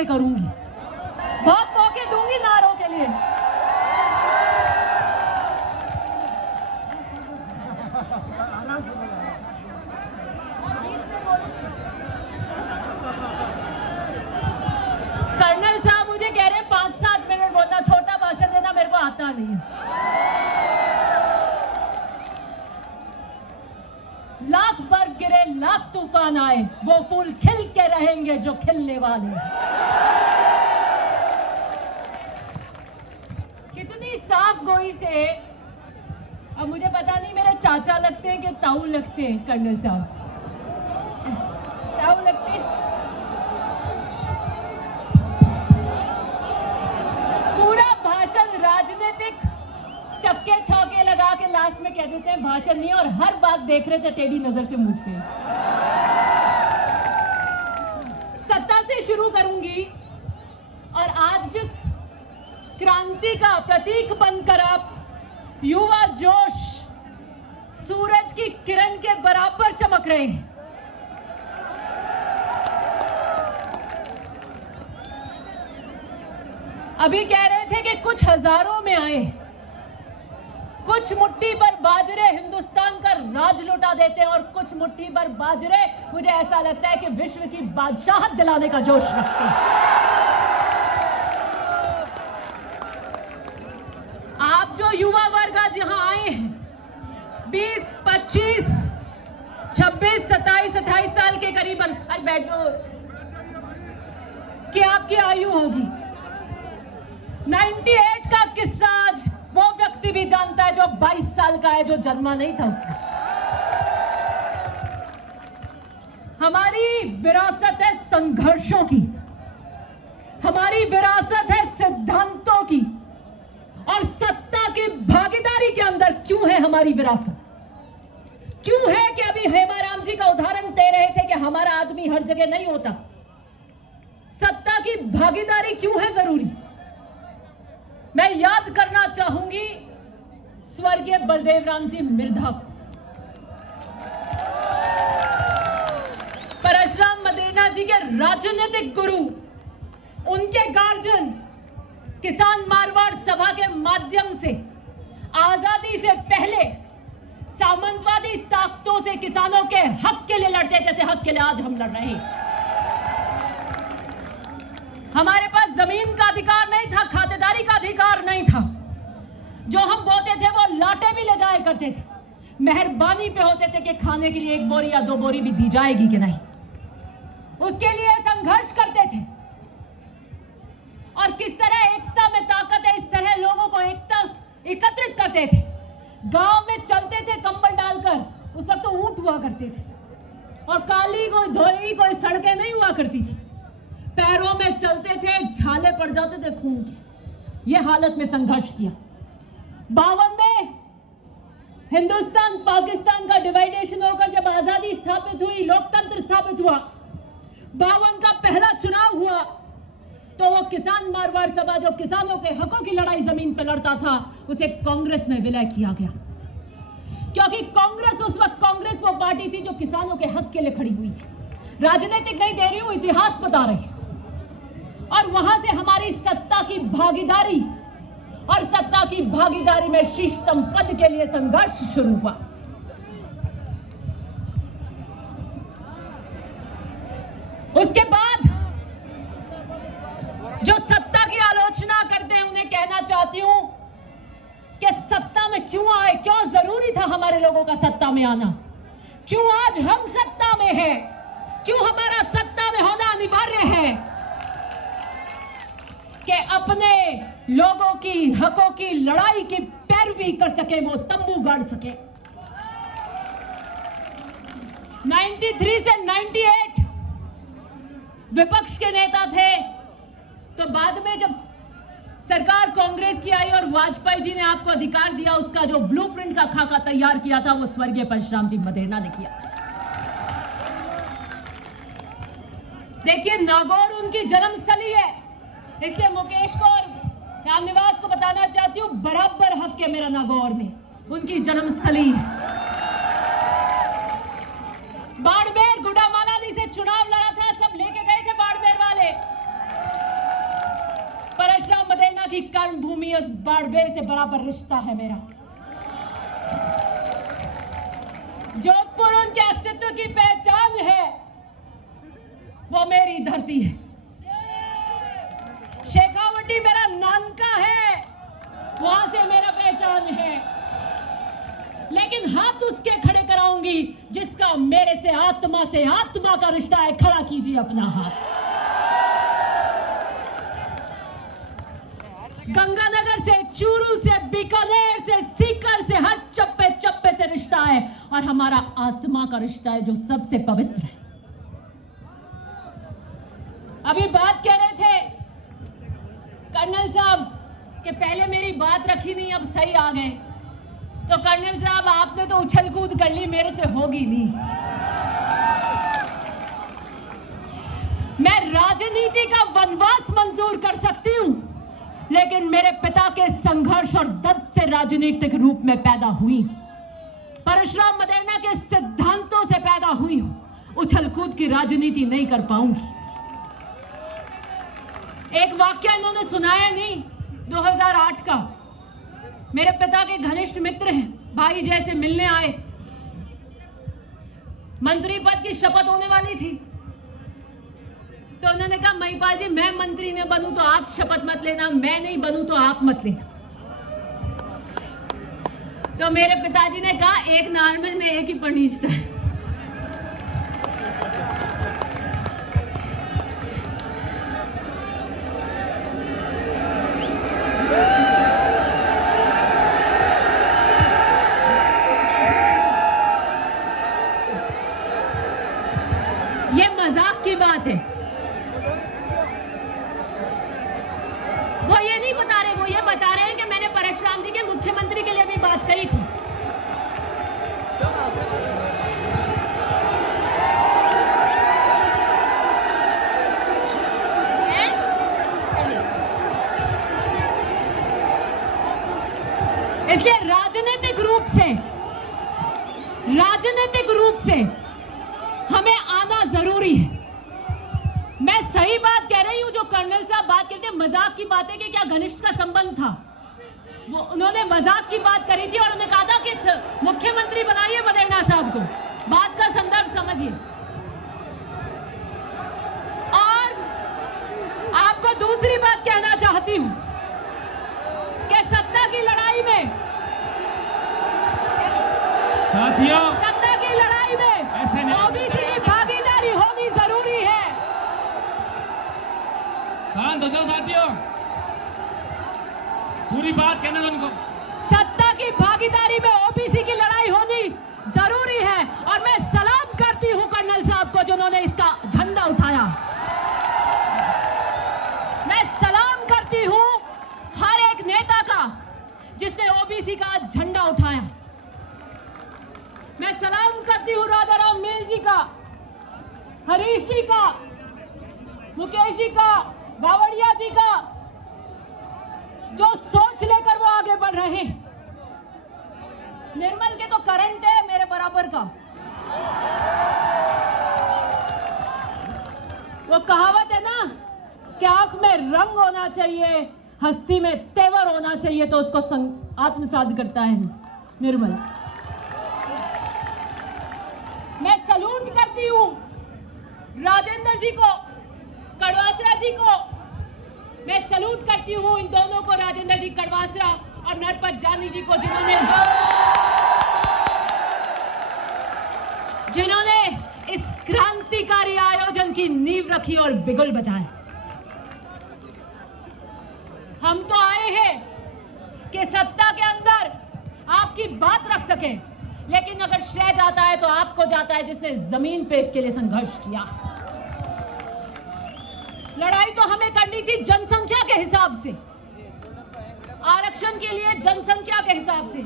से करूंगी, बहुत मौके दूंगी नारों के लिए। कर्नल साहब मुझे कह रहे हैं 5-7 मिनट बोलना, छोटा भाषण देना मेरे को आता नहीं है। लाख बर्फ गिरे, लाख तूफान आए, वो फूल खिल के रहेंगे जो खिलने वाले हैं। कितनी साफ गोई से, अब मुझे पता नहीं मेरे चाचा लगते हैं कि ताऊ लगते हैं कर्नल साहब, ताऊ लगते हैं। पूरा भाषण राजनीतिक चक्के छौके लगा के लास्ट में कह देते हैं भाषण नहीं, और हर बात देख रहे थे टेढ़ी नजर से मुझ पे। सत्ता से शुरू करूंगी, और आज जिस क्रांति का प्रतीक बनकर आप युवा जोश सूरज की किरण के बराबर चमक रहे हैं, अभी कह रहे थे कि कुछ हजारों में आए, कुछ मुट्ठी पर बाजरे हिंदुस्तान का राज लुटा देते हैं, और कुछ मुट्ठी पर बाजरे मुझे ऐसा लगता है कि विश्व की बादशाहत दिलाने का जोश रखते हैं। आप जो युवा वर्ग आज यहां आए हैं, 20, 25, 26, 27, 28 साल के करीबन, अरे बैठो, कि आपकी आयु होगी। 98 का किस्सा आज वो व्यक्ति भी जानता है जो 22 साल का है, जो जन्मा नहीं था उसमें। हमारी विरासत है संघर्षों की, हमारी विरासत है सिद्धांतों की, और सत्ता की भागीदारी के अंदर क्यों है हमारी विरासत? क्यों है कि अभी हेमाराम जी का उदाहरण दे रहे थे कि हमारा आदमी हर जगह नहीं होता? सत्ता की भागीदारी क्यों है जरूरी? मैं याद करना चाहूंगी स्वर्गीय बलदेव राम जी मिर्धा को, परशुराम मदेना जी के राजनीतिक गुरु, उनके गार्जियन, किसान मारवाड़ सभा के माध्यम से आजादी से पहले सामंतवादी ताकतों से किसानों के हक के लिए लड़ते, जैसे हक के लिए आज हम लड़ रहे हैं। हमारे पास जमीन का अधिकार नहीं था, खातेदारी का अधिकार नहीं था, जो हम बोते थे वो लाटे भी ले जाया करते थे, मेहरबानी पे होते थे कि खाने के लिए 1 बोरी या 2 बोरी भी दी जाएगी कि नहीं, उसके लिए संघर्ष करते थे। और किस तरह एकता में ताकत है, इस तरह लोगों को एकत्रित करते थे। गांव में चलते थे कंबल डालकर, उस वक्त तो ऊंट हुआ करते थे, और काली कोई धोई कोई सड़कें नहीं हुआ करती थी, पैरों में चलते थे, छाले पड़ जाते थे खून के। ये हालत में संघर्ष किया। 52 में हिंदुस्तान पाकिस्तान का डिवाइडेशन होकर जब आजादी स्थापित हुई, लोकतंत्र स्थापित हुआ, 52 का पहला चुनाव हुआ, तो वो किसान मारवाड़ सभा जो किसानों के हकों की लड़ाई जमीन पर लड़ता था, उसे कांग्रेस में विलय किया गया, क्योंकि कांग्रेस उस वक्त कांग्रेस वो पार्टी थी जो किसानों के हक के लिए खड़ी हुई थी। राजनीतिक नहीं दे रही हूं, इतिहास बता रही। और वहां से हमारी सत्ता की भागीदारी, और सत्ता की भागीदारी में शीर्षतम पद के लिए संघर्ष शुरू हुआ। उसके बाद जो सत्ता की आलोचना करते हैं उन्हें कहना चाहती हूं कि सत्ता में क्यों आए, क्यों जरूरी था हमारे लोगों का सत्ता में आना, क्यों आज हम सत्ता में हैं, क्यों हमारा सत्ता में होना अनिवार्य है कि अपने लोगों की हकों की लड़ाई की पैरवी कर सके, वो तंबू गाड़ सके। 93 से 98 विपक्ष के नेता थे, तो बाद में जब सरकार कांग्रेस की आई और वाजपेयी जी ने आपको अधिकार दिया, उसका जो ब्लूप्रिंट का खाका तैयार किया था वो स्वर्गीय परशुराम जी मदेना ने किया। देखिए, नागौर उनकी जन्मस्थली है, इसलिए मुकेश को और रामनिवास को बताना चाहती हूं, बराबर हक है मेरा नागौर में, उनकी जन्मस्थली है। बाड़मेर गुडामालानी से चुनाव लड़ा था, सब लेके गए थे बाड़मेर वाले, की कर्म भूमि उस बाड़मेर से बराबर रिश्ता है मेरा। जोधपुर उनके अस्तित्व की पहचान है, वो मेरी धरती है। शेखावटी मेरा नानका है, वहां से मेरा पहचान है। लेकिन हाथ उसके खड़े कराऊंगी जिसका मेरे से आत्मा का रिश्ता है। खड़ा कीजिए अपना हाथ। गंगानगर से, चूरू से, बीकानेर से, सीकर से, हर चप्पे चप्पे से रिश्ता है और हमारा आत्मा का रिश्ता है जो सबसे पवित्र है। अभी बात कह रहे थे कर्नल साहब कि पहले मेरी बात रखी नहीं, अब सही आ गए। तो कर्नल साहब आपने तो उछल कूद कर ली, मेरे से होगी नहीं। मैं राजनीति का वनवास मंजूर कर सकती हूं, लेकिन मेरे पिता के संघर्ष और दर्द से राजनीतिक रूप में पैदा हुई, परशुराम मदेरणा के सिद्धांतों से पैदा हुई। उछल कूद की राजनीति नहीं कर पाऊंगी। एक वाक्य इन्होंने सुनाया नहीं, 2008 का। मेरे पिता के घनिष्ठ मित्र हैं, भाई जैसे मिलने आए। मंत्री पद की शपथ होने वाली थी, तो उन्होंने कहा महिपाल जी मैं मंत्री नहीं बनूं तो आप शपथ मत लेना, मैं नहीं बनूं तो आप मत लेना। तो मेरे पिताजी ने कहा एक नॉर्मल में एक ही पनीचता है। ये मजाक की बात है। वो ये नहीं बता रहे, वो ये बता रहे हैं कि मैंने परशुराम जी के मुख्यमंत्री के लिए भी बात करी थी। इसलिए राजनीतिक रूप से हमें आना जरूरी है। मैं सही बात कह रही हूं जो कर्नल साहब बात करते हैं, मजाक की बात है कि क्या घनिष्ठ का संबंध था। वो उन्होंने मजाक की बात करी थी और उन्होंने कहा था कि मुख्यमंत्री बनाइए मदेरणा साहब को। बात का संदर्भ समझिए। और आपको दूसरी बात कहना चाहती हूं कि सत्ता की लड़ाई में साथियों, सत्ता की लड़ाई में ओबीसी की भागीदारी होनी जरूरी है। शांत हो जाओ साथियों, पूरी बात कहने दो उनको। सत्ता की भागीदारी में ओबीसी की लड़ाई होनी जरूरी है और मैं सलाम करती हूं कर्नल साहब को जिन्होंने इसका झंडा उठाया। मैं सलाम करती हूं हर एक नेता का जिसने ओबीसी का झंडा उठाया। मैं सलाम करती हूं राजाराम मील जी का, हरीश जी का, मुकेश जी का, बावड़िया जी का, जो सोच लेकर वो आगे बढ़ रहे हैं। निर्मल के तो करंट है मेरे बराबर का। वो कहावत है ना कि आंख में रंग होना चाहिए, हस्ती में तेवर होना चाहिए, तो उसको आत्मसात करता है निर्मल। मैं सलूट करती हूं राजेंद्र जी को, कड़वासरा जी को। मैं सलूट करती हूं इन दोनों को, राजेंद्र जी कड़वासरा और नरपत जानी जी को, जिन्होंने इस क्रांतिकारी आयोजन की नींव रखी और बिगुल बजाए। हम तो आए हैं कि सत्ता के अंदर आपकी बात रख सके, लेकिन अगर श्रेय जाता है तो आपको जाता है जिसने जमीन पे इसके लिए संघर्ष किया। लड़ाई तो हमें करनी थी जनसंख्या के हिसाब से, आरक्षण के लिए जनसंख्या के हिसाब से,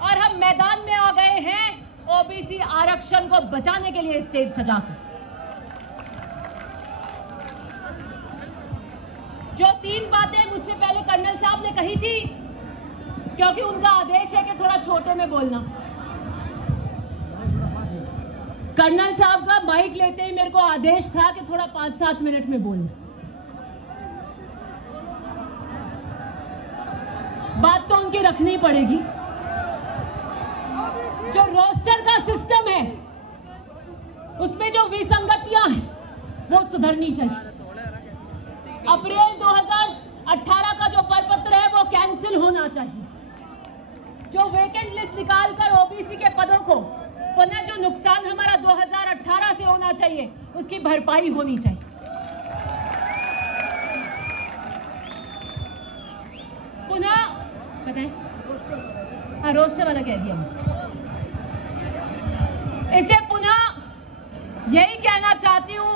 और हम मैदान में आ गए हैं ओबीसी आरक्षण को बचाने के लिए स्टेज सजाकर। जो 3 बातें मुझसे पहले कर्नल साहब ने कही थी, क्योंकि उनका आदेश है कि थोड़ा छोटे में बोलना। कर्नल साहब का माइक लेते ही मेरे को आदेश था कि थोड़ा 5-7 मिनट में बोलना। बात तो उनकी रखनी पड़ेगी। जो रोस्टर का सिस्टम है उसमें जो विसंगतियां हैं वो सुधरनी चाहिए। अप्रैल 2018 का जो प्रपत्र है वो कैंसिल होना चाहिए। जो वेकेंट लिस्ट निकालकर ओबीसी के पदों को पुनः जो नुकसान हमारा 2018 से होना चाहिए उसकी भरपाई होनी चाहिए। पुनः बताएं, हाँ रोस्टर वाला कह दिया मुझे। इसे पुनः यही कहना चाहती हूं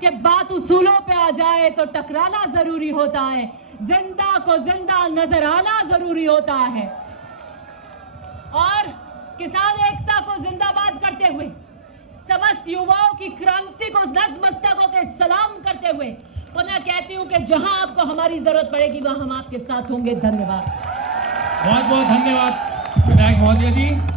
कि बात उसूलों पे आ जाए तो टकराना जरूरी होता है, जिंदा को जिंदा नजर आना जरूरी होता है। और किसान एकता को जिंदाबाद करते हुए समस्त युवाओं की क्रांति को नतमस्तक होकर सलाम करते हुए पुनः कहती हूं कि जहां आपको हमारी जरूरत पड़ेगी वहां हम आपके साथ होंगे। धन्यवाद। बहुत बहुत धन्यवाद विधायक महोदय जी।